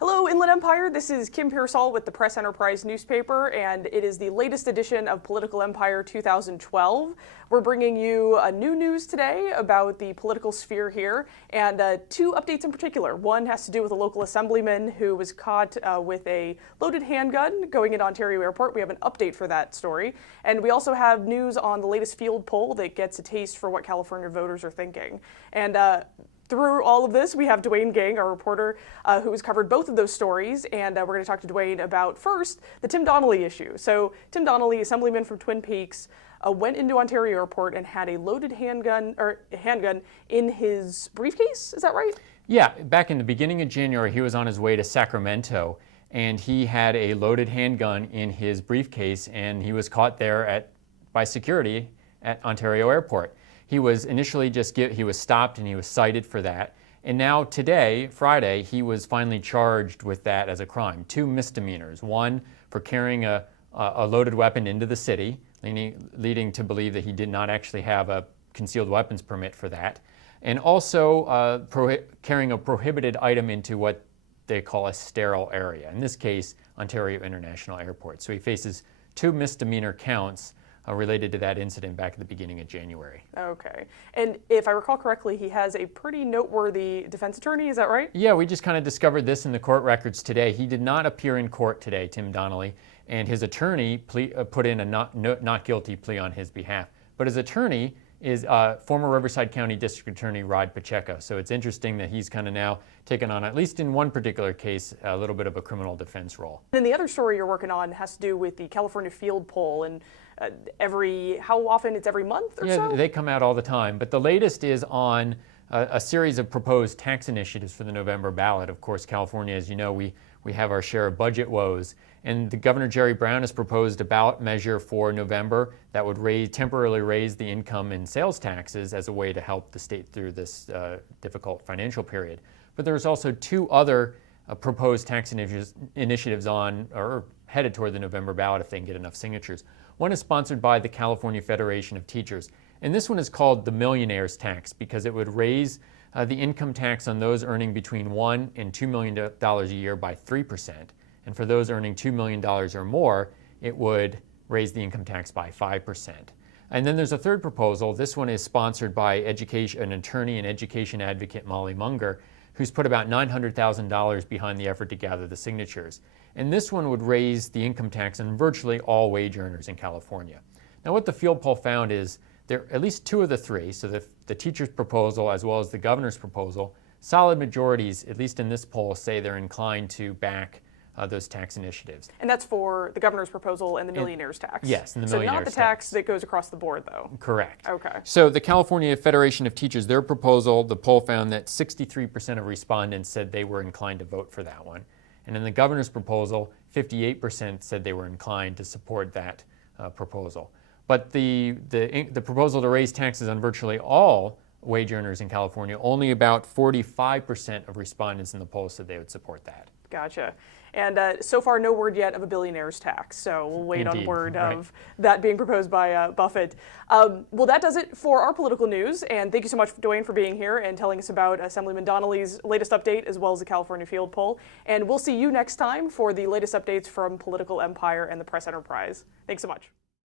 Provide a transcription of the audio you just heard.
Hello, Inland Empire. This is Kim Pierceall with the Press Enterprise newspaper, and it is the latest edition of Political Empire 2012. We're bringing you new news today about the political sphere here, and two updates in particular. One has to do with a local assemblyman who was caught with a loaded handgun going into Ontario Airport. We have an update for that story. And we also have news on the latest field poll that gets a taste for what California voters are thinking. And through all of this, we have Duane, our reporter, who has covered both of those stories, and we're going to talk to Duane about, first, the Tim Donnelly issue. So Tim Donnelly, assemblyman from Twin Peaks, went into Ontario Airport and had a loaded handgun in his briefcase. Is that right? Yeah, back in the beginning of January, he was on his way to Sacramento, and he had a loaded handgun in his briefcase, and he was caught there by security at Ontario Airport. He was initially he was stopped and he was cited for that. And now today, Friday, he was finally charged with that as a crime. Two misdemeanors. One for carrying a loaded weapon into the city, leading to believe that he did not actually have a concealed weapons permit for that. And also carrying a prohibited item into what they call a sterile area. In this case, Ontario International Airport. So he faces two misdemeanor counts related to that incident back at the beginning of January. Okay. And if I recall correctly, he has a pretty noteworthy defense attorney, is that right? Yeah, we just kind of discovered this in the court records today. He did not appear in court today, Tim Donnelly, and his attorney put in a not guilty plea on his behalf. But his attorney is former Riverside County District Attorney Rod Pacheco. So it's interesting that he's kind of now taken on, at least in one particular case, a little bit of a criminal defense role. And the other story you're working on has to do with the California field poll, and how often? It's every month or so? Yeah, they come out all the time. But the latest is on a series of proposed tax initiatives for the November ballot. Of course, California, as you know, we have our share of budget woes. And the Governor Jerry Brown has proposed a ballot measure for November that would temporarily raise the income and sales taxes as a way to help the state through this difficult financial period. But there's also two other proposed tax initiatives headed toward the November ballot if they can get enough signatures. One is sponsored by the California Federation of Teachers. And this one is called the Millionaire's Tax because it would raise the income tax on those earning between $1 and $2 million a year by 3%. And for those earning $2 million or more, it would raise the income tax by 5%. And then there's a third proposal. This one is sponsored by an attorney and education advocate, Molly Munger, who's put about $900,000 behind the effort to gather the signatures. And this one would raise the income tax on virtually all wage earners in California. Now what the field poll found is there at least two of the three, so the teacher's proposal as well as the governor's proposal, solid majorities, at least in this poll, say they're inclined to back those tax initiatives. And that's for the governor's proposal and the millionaire's tax? Yes, and the millionaire's tax. So not the tax that goes across the board, though? Correct. Okay. So the California Federation of Teachers, their proposal, the poll found that 63% of respondents said they were inclined to vote for that one. And in the governor's proposal, 58% said they were inclined to support that proposal. But the proposal to raise taxes on virtually all wage earners in California, only about 45% of respondents in the poll said they would support that. Gotcha. And so far, no word yet of a billionaire's tax, so we'll wait on word of that being proposed by Buffett. Well, that does it for our political news, and thank you so much, Duane, for being here and telling us about Assemblyman Donnelly's latest update as well as the California field poll. And we'll see you next time for the latest updates from Political Empire and the Press Enterprise. Thanks so much.